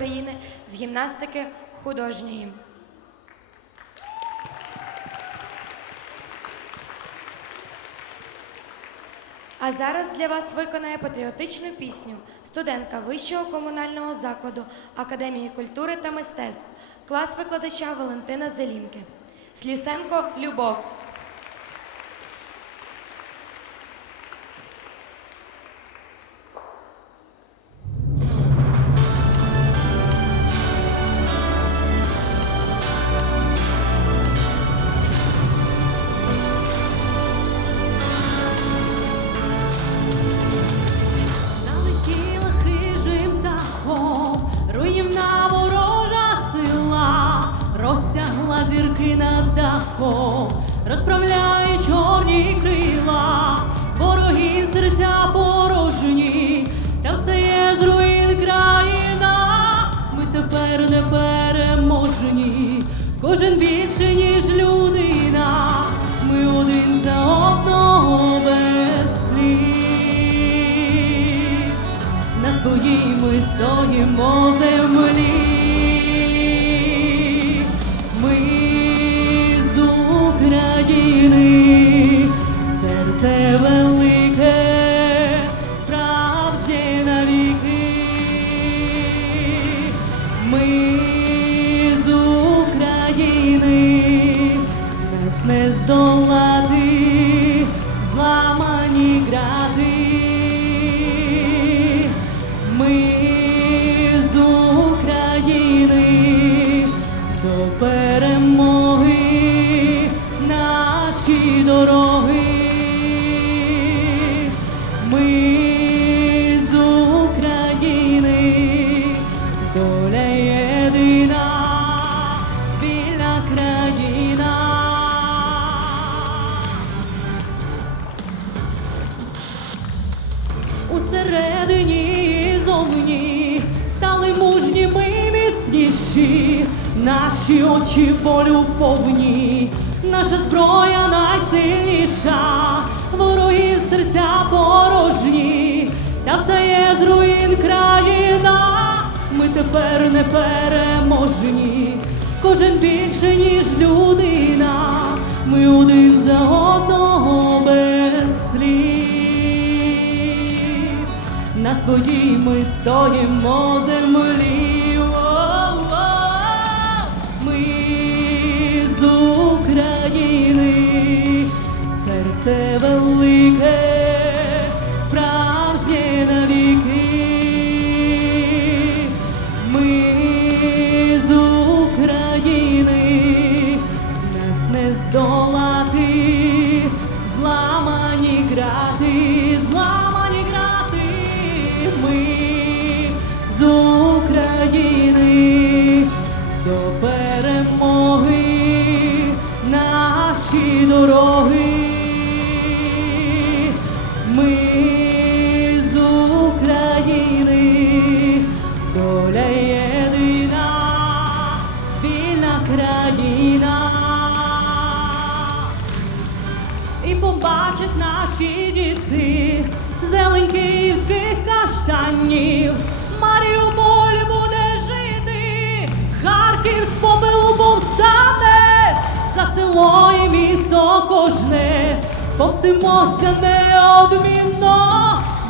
України з гімнастики художньої. А зараз для вас виконає патріотичну пісню студентка Вищого комунального закладу Академії культури та мистецтв, клас викладача Валентина Зелінки. Слісенко Любов. Розтягла зірки над дахом, розправляє чорні крила, ворогів серця порожні, та встає з руїн країна. Ми тепер не переможні, кожен більше, ніж людина. Ми один за одного без. На своїй ми стоїмо землі. Наші очі болю повні, наша зброя найсильніша, вороги серця порожні, та встає з руїн країна. Ми тепер не переможні, кожен більше, ніж людина. Ми один за одного без слів. На своїй ми стоїмо землі. Каштанів. Маріуполь буде жити, Харків з попелу повстане, за село і місто кожне, помстимося неодмінно,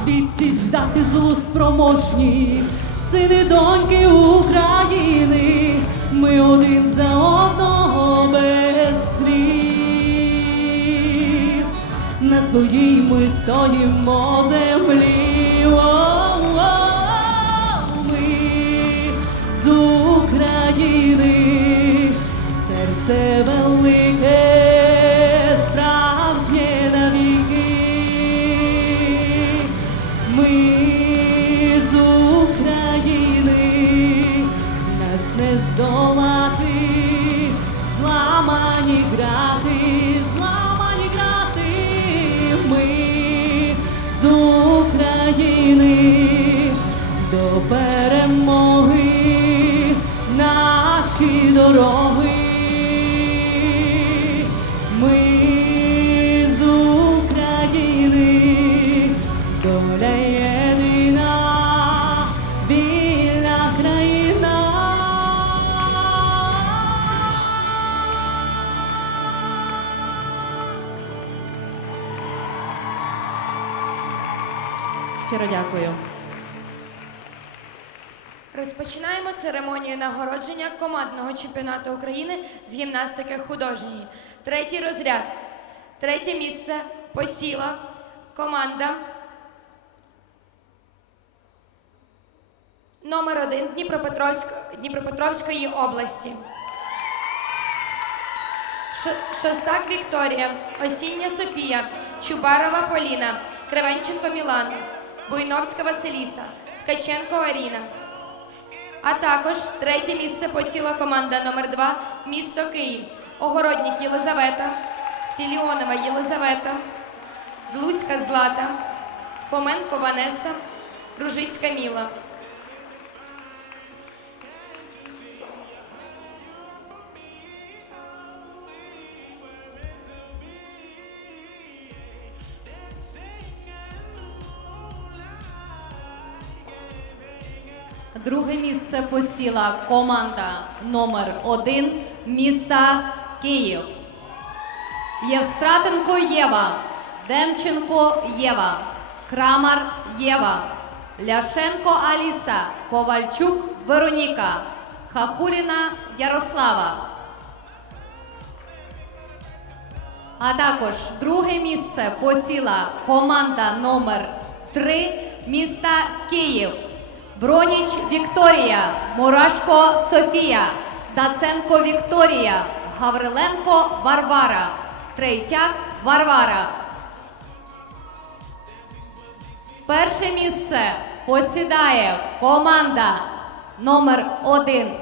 відсіч дати злу спроможні, сини доньки України, ми один за одного без слів. На своїй ми стоїмо землі. Чемпіонату України з гімнастики художньої. Третій розряд. Третє місце посіла команда номер один Дніпропетровськ... Дніпропетровської області. Шостак Вікторія, Осіння Софія, Чубарова Поліна, Кривенченко Мілана, Буйновська Василіса, Ткаченко Аріна. А також третє місце посіла команда номер 2 місто Київ, Огородник Єлизавета, Сіліонова Єлизавета, Длуська Злата, Фоменко Ванеса, Ружицька Міла. Друге місце посіла команда номер 1 міста Київ. Євстратенко Єва, Демченко Єва, Крамар Єва, Ляшенко Аліса, Ковальчук Вероніка, Хахуліна Ярослава. А також друге місце посіла команда номер 3 міста Київ. Броніч Вікторія, Мурашко Софія, Даценко Вікторія, Гавриленко Варвара, Трейтяк Варвара. Перше місце посідає команда номер 1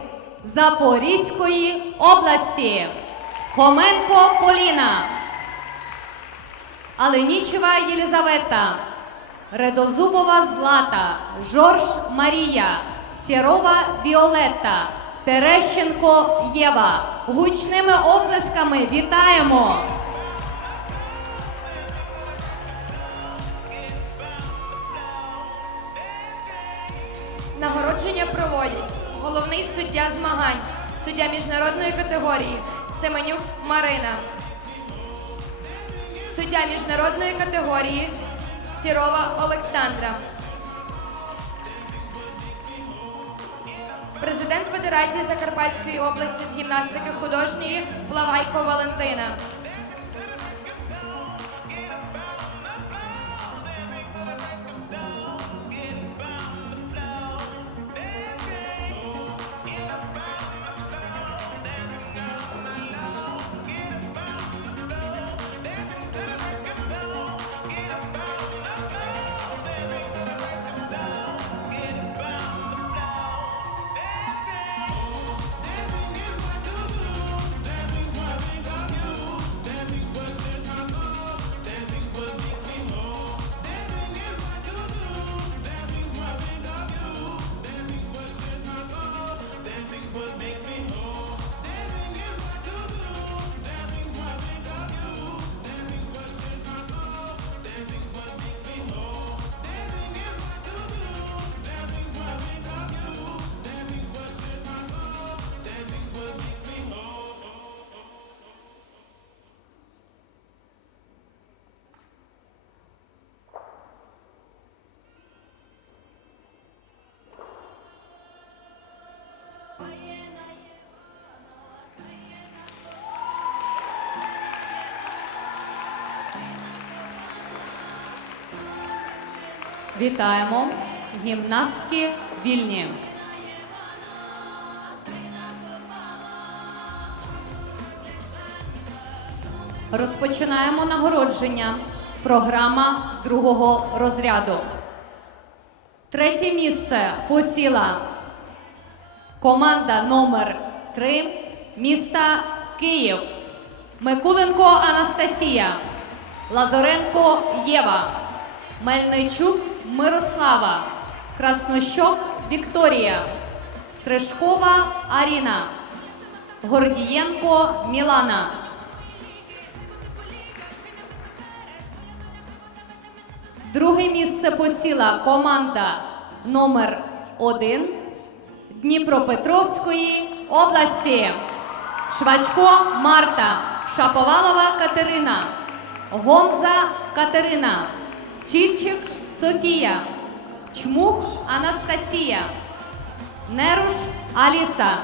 Запорізької області. Хоменко Поліна. Аленічева Єлизавета, Редозубова Злата, Жорж Марія, Сєрова Віолетта, Терещенко Єва. Гучними оплесками вітаємо! Нагородження проводять головний суддя змагань, суддя міжнародної категорії Семенюк Марина, суддя міжнародної категорії Сірова Олександра, президент Федерації Закарпатської області з гімнастики художньої Плавайко Валентина. Вітаємо! Гімнастки вільні. Розпочинаємо нагородження. Програма другого розряду. Третє місце посіла команда номер 3 міста Київ. Микуленко Анастасія, Лазоренко Єва, Мельничук Мирослава, Краснощок Вікторія, Стрижкова Аріна, Гордієнко Мілана. Друге місце посіла команда номер 1 Дніпропетровської області. Швачко Марта, Шаповалова Катерина, Гонза Катерина, Чівчик Софія, Чмух Анастасія. Неруш Аліса.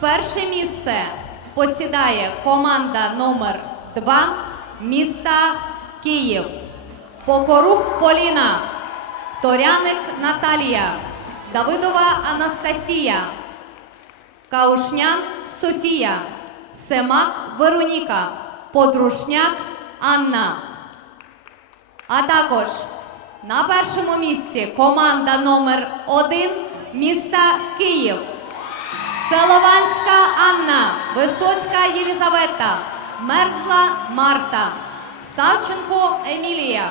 Перше місце посідає команда номер 2 міста Київ. Покорук Поліна, Торяник Наталія, Давидова Анастасія, Каушнян Софія, Семак Вероніка, Подрушняк Анна. А також на першому місці команда номер 1 міста Київ. Целованська Анна, Висоцька Єлізавета, Мерзла Марта, Савченко Емілія,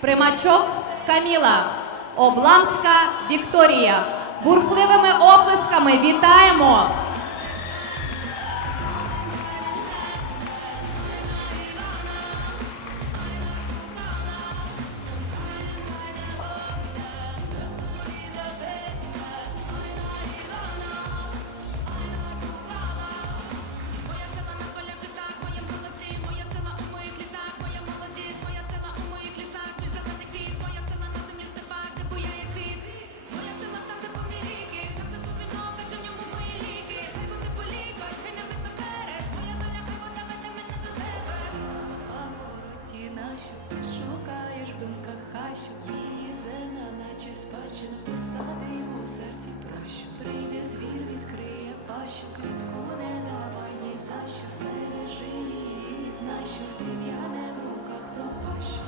Примачок Каміла, Обламська Вікторія. Бурхливими оплесками вітаємо! Повороті ти шукаєш в думках хащу Її зерна, наче спадщину посадив у серці пращу. Прийде звір, відкриє пащу, квітку не давай ні за що. Бережи її, знай, що зім'я не в руках пропащу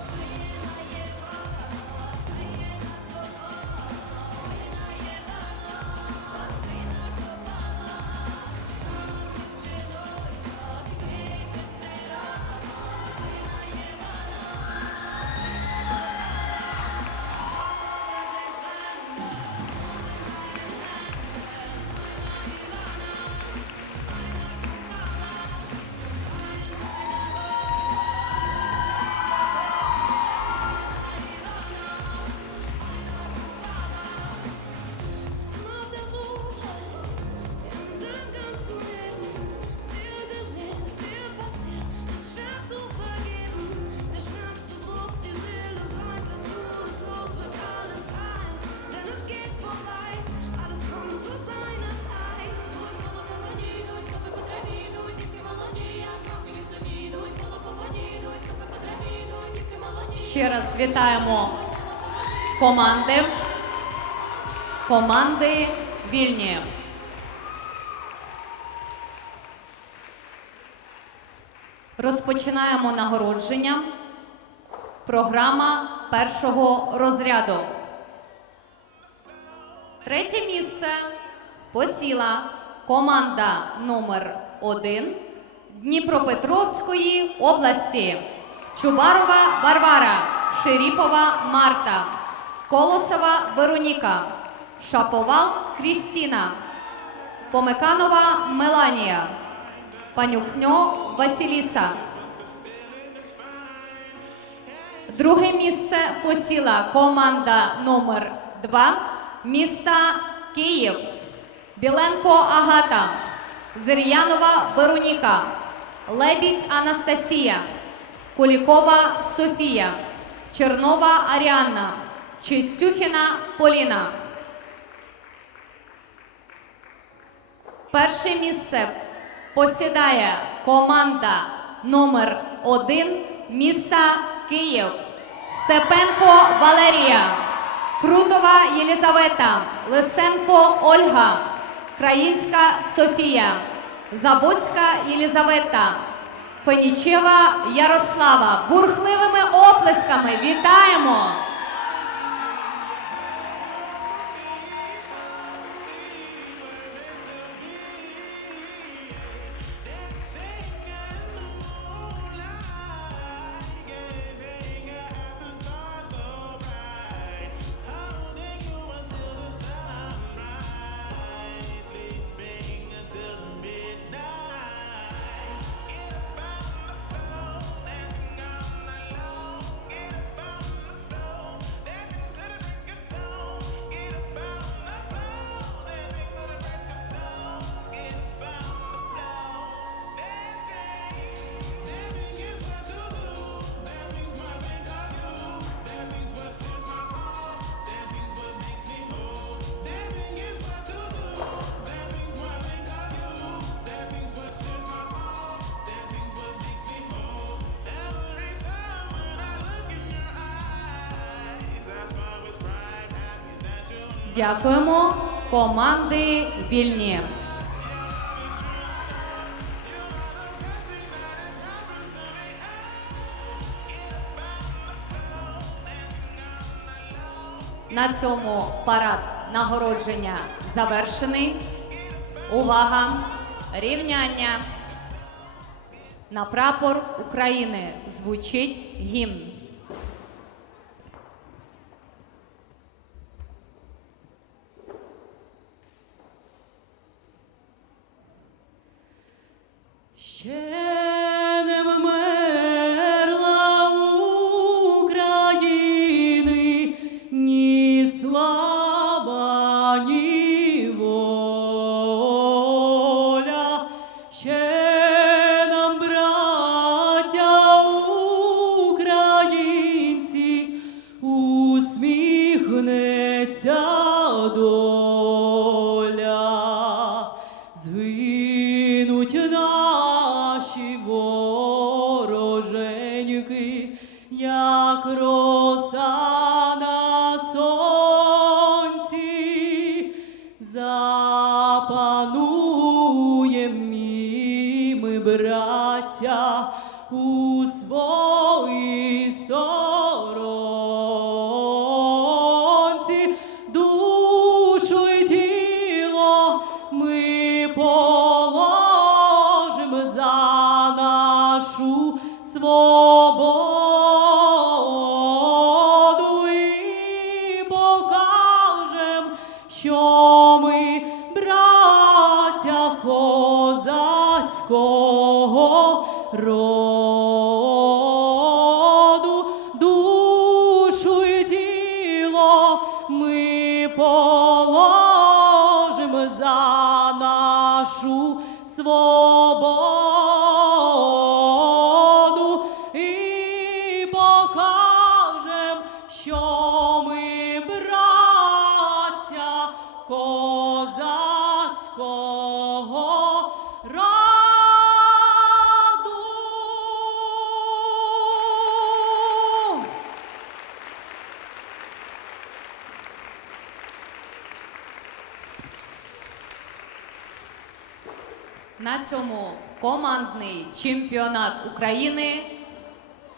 Ще раз вітаємо команди. Команди вільні. Розпочинаємо нагородження. Програма першого розряду. Третє місце посіла команда номер 1 Дніпропетровської області. Чубарова Варвара, Ширіпова Марта, Колосова Вероніка, Шаповал Крістіна, Помеканова Меланія, Панюхньо Василіса. Друге місце посіла команда номер 2 міста Київ. Біленко Агата, Зир'янова Вероніка, Лебідь Анастасія, Кулікова Софія, Чернова Аріанна, Чистюхіна Поліна. Перше місце посідає команда номер 1 міста Київ. Степенко Валерія, Крутова Єлізавета, Лисенко Ольга, Країнська Софія, Забоцька Єлізавета, Фенічева Ярослава. Бурхливими оплесками вітаємо! Дякуємо. Команди вільні. На цьому парад нагородження завершений. Увага! Рівняння. На прапор України звучить гімн. Запануєм ми, браття, На цьому командний чемпіонат України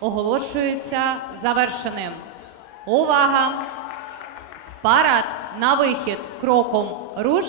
оголошується завершеним. Увага! Парад на вихід кроком руш.